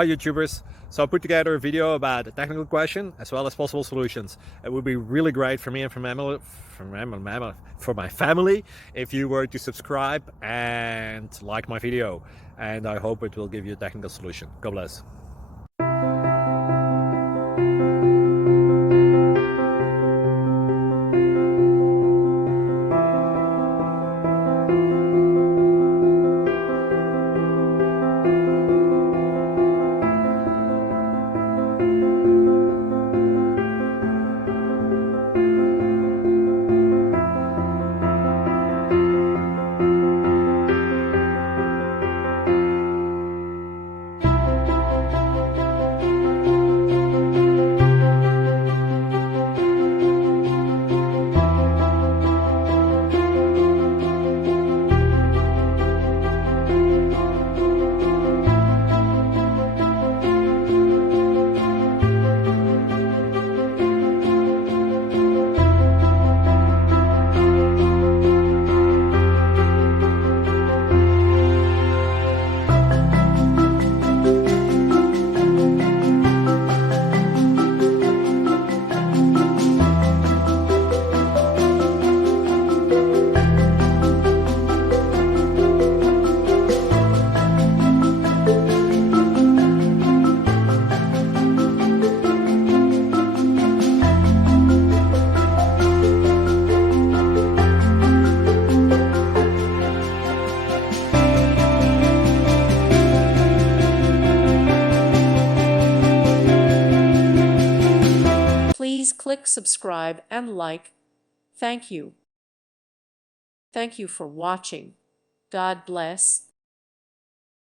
Hi YouTubers. So I put together a video about a technical question as well as possible solutions. It would be really great for me and for my family if you were to subscribe and like my video. And I hope it will give you a technical solution. God bless. Please click subscribe and like. Thank you. Thank you for watching. God bless.